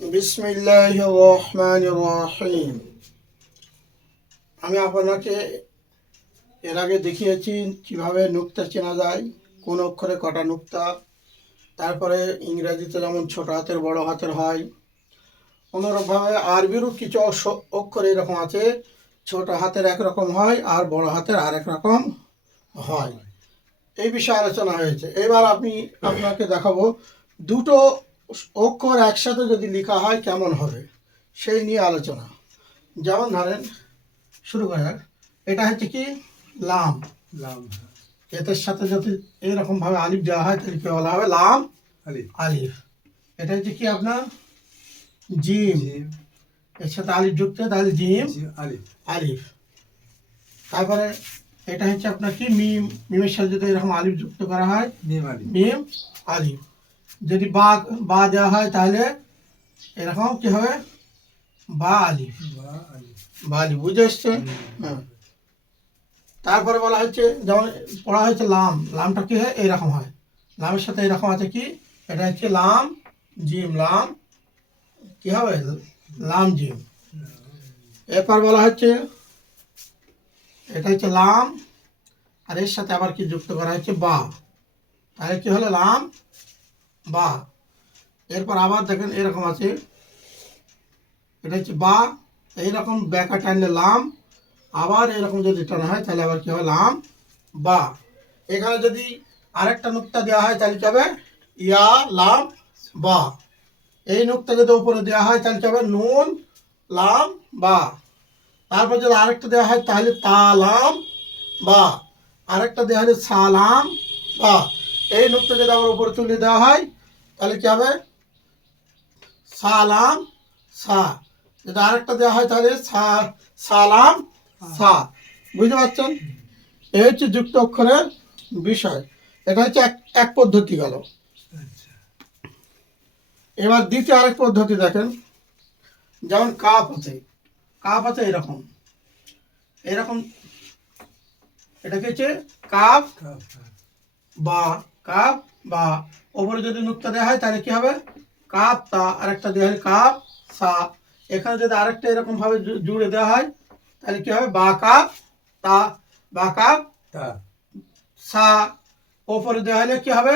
بسم الله الرحمن الرحيم আমি আপনাকে এর আগে দেখিয়েছি কিভাবে নুক্তা চেনা যায় কোন অক্ষরে কটা নুক্তা তারপরে ইংরেজিতে যেমন ছোট হাতের বড় হাতের হয় অনুরূপভাবে আরবিরও কিছু অক্ষ- অক্ষর এরকম আছে ছোট হাতের একরকম হয় আর বড় হাতের আরেক রকম হয় এই বিষয়ে আলোচনা হয়েছে এবার আপনি আপনাকে দেখাবো দুটো অক্ষর একসাথে যদি লেখা হয় কেমন হবে? সেই নিয়ে আলোচনা। যেমন ধরেন শুরু করার এটা হচ্ছে কি? লাম। লাম এদের সাথে যদি এইরকমভাবে আলিফ দেওয়া হয় তাহলে বলা হবে? লাম আলিফ। আলিফ। এটা হচ্ছে কি আপনার? জিম। এর সাথে আলিফ যুক্ত তাহলে জিম জিম আলিফ। আলিফ। তারপরে এটা হচ্ছে আপনার কি? মিম। মিমের সাথে যদি এরকম আলিফ যুক্ত করা হয় মিম আলিফ। মিম আলিফ। যদি বা বা দেওয়া হয় তাহলে এরকম কি হবে? বা আলি। বা আলি, বুঝে এসছে? হ্যাঁ। তারপরে বলা হচ্ছে যেমন পড়া হয়েছে লাম, লামটা কি হয়? এইরকম হয়। লামের সাথে এরকম আছে কি? এটা হচ্ছে লাম, জিম, লাম, কি হবে? লাম, জিম। এরপর বলা হচ্ছে, এটা হচ্ছে লাম, আর এর সাথে আবার কি যুক্ত করা হচ্ছে বা। তাহলে কি হলো? লাম বা। এরপর আবার দেখেন এরকম আছে। এটা হচ্ছে বা। এইরকম ব্যাকা টানলে লাম। আবার এরকম যদি টানা হয়, তাহলে আবার কি হবে লাম, বা। এখানে যদি আরেকটা নুক্তা দেওয়া হয়, তাহলে কি হবে? ইয়া, লাম, বা। এই নুক্তা যদি উপরে দেওয়া হয়, তাহলে কি হবে? নুন, লাম, বা। তারপর যদি আরেকটা দেওয়া হয়, তাহলে তালাম বা। আরেকটা দেওয়া হলে সালাম বা। এই নুক্তা যদি আমার উপরে তুলে দেওয়া হয় তাহলে কি হবে? সালাম সা। যদি আরেকটা দেওয়া হয় তাহলে সা সালাম সা। বুঝতে পারছেন? এই হচ্ছে যুক্ত অক্ষরের বিষয়। এটা হচ্ছে এক এক পদ্ধতি গেল। এবার দ্বিতীয় আরেক পদ্ধতি দেখেন। যেমন কাপ আছে। কাপ আছে এরকম। এরকম এটা কি হচ্ছে কাপ। বা কাপ বা ওপরে যদি নুক্তা দেওয়া হয় তাহলে কি হবে? কাপ তা আরেকটা দেওয়া হয় কাপ সা। এখানে যদি আরেকটা এরকম ভাবে জু- জুড়ে দেওয়া হয় তাহলে কি হবে? বা কাপ তা বা কাপ সা। ওপরে দেওয়া হলে কি হবে?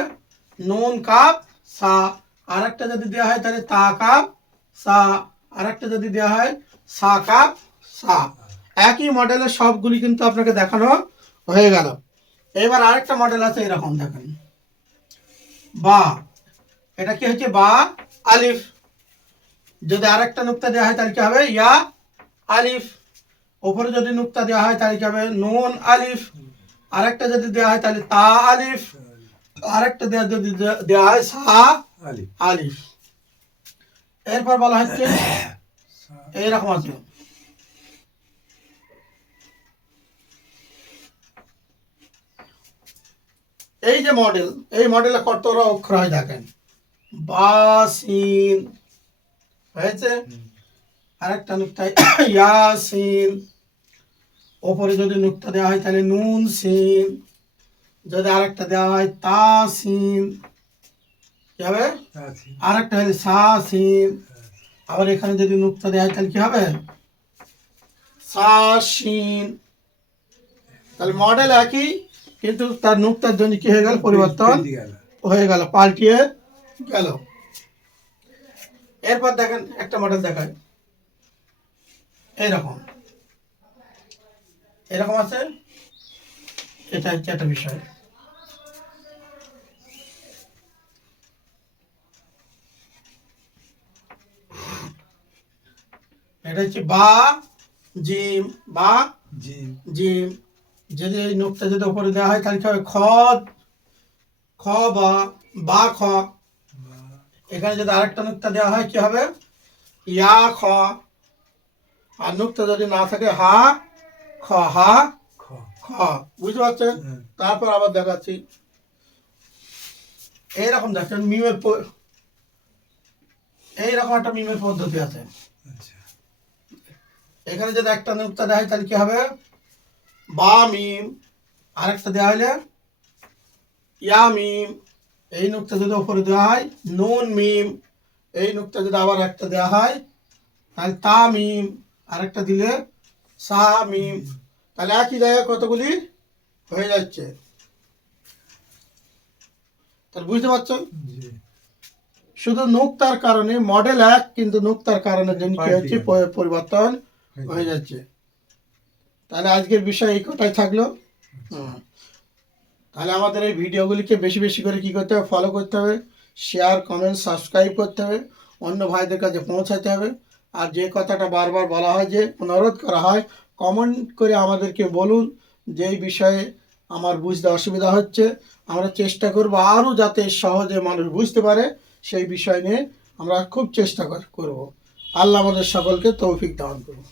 নুন কাপ সা। আরেকটা যদি দেওয়া হয় তাহলে তা কাপ সা। আরেকটা যদি দেওয়া হয় সা কাপ সা। একই মডেলের সবগুলি কিন্তু আপনাকে দেখানো হয়ে গেল। এবার আরেকটা মডেল আছে এরকম দেখেন। বা। এটা কি হচ্ছে? বা আলিফ। যদি আরেকটা নুক্তা দেওয়া হয় তাহলে কি হবে? ইয়া আলিফ। ওপরে যদি নুক্তা দেওয়া হয় তাহলে কি হবে? নুন আলিফ। আরেকটা যদি দেওয়া হয় তাহলে তা আলিফ। আরেকটা দেওয়া যদি দেওয়া হয় সা আলিফ। আলিফ। এরপর বলা হচ্ছে এইরকম আছে। এই যে মডেল এই মডেলে কতটা অক্ষর হয় দেখেন? বাসিন হয়েছে? আরেকটা নুক্তায় ইয়াসিন। ওপরে যদি নুক্তা দেওয়া হয় তাহলে নুন সিন যদি আরেকটা দেওয়া হয় তাসিন। কি হবে? আরেকটা হলে সাসিন। আবার এখানে যদি নুক্তা দেওয়া হয় তাহলে কি হবে? সাসিন। তাহলে মডেল একই? কিন্তু তার নুক্তার জন্য কি হয়ে গেল? পরিবর্তন হয়ে গেল পাল্টিয়ে গেল। এরপর দেখেন একটা মডেল দেখায় এরকম। এরকম আছে? এটা হচ্ছে একটা বিষয়। এটা হচ্ছে বা জিম বা জিম। জিম। যদি এই নোকটা যদি উপরে দেওয়া হয় তাহলে কি হবে? খ খ বা বা খ। এখানে যদি আরেকটা নুক্তা দেওয়া হয় কি হবে? ইয়া খ। আর নুক্তা যদি না থাকে হা খ হা খ। বুঝতে পারছেন? হ্যাঁ। তারপর আবার দেখাচ্ছি। এইরকম দেখেন মিমের এইরকম একটা মিমের পদ্ধতি আছে। আচ্ছা। এখানে যদি একটা নুক্তা দেওয়া হয় তাহলে কি হবে? বা মিম। আরেকটা দেওয়া হলে ইয়া মিম এই নুক্তা যদি উপরে দেওয়া হয় নুন মিম এই নুক্তা যদি আবার একটা দেওয়া হয় তাহলে তা মিম আরেকটা দিলে সা মিম। তাহলে একই জায়গায় কতগুলি হয়ে যাচ্ছে? তাহলে বুঝতে পারছেন শুধু নুক্তার কারণে মডেল এক কিন্তু নুক্তার কারণে জন্য কি হচ্ছে? পরিবর্তন হয়ে যাচ্ছে। তাহলে আজকের বিষয় এই কথাই থাকল। তাহলে আমাদের এই ভিডিওগুলিকে বেশি বেশি করে কি করতে হবে? ফলো করতে হবে শেয়ার কমেন্ট সাবস্ক্রাইব করতে হবে অন্য ভাইদের কাছে পৌঁছাতে হবে। আর যে কথাটা বারবার বলা হয় যে অনুরোধ করা হয় কমেন্ট করে আমাদেরকে বলুন যে এই বিষয়ে আমার বুঝতে অসুবিধা হচ্ছে। আমরা চেষ্টা করব আরও যাতে সহজে মানুষ বুঝতে পারে সেই বিষয় নিয়ে আমরা খুব চেষ্টা কর- করব। আল্লাহ আমাদের সকলকে তৌফিক দান করুন।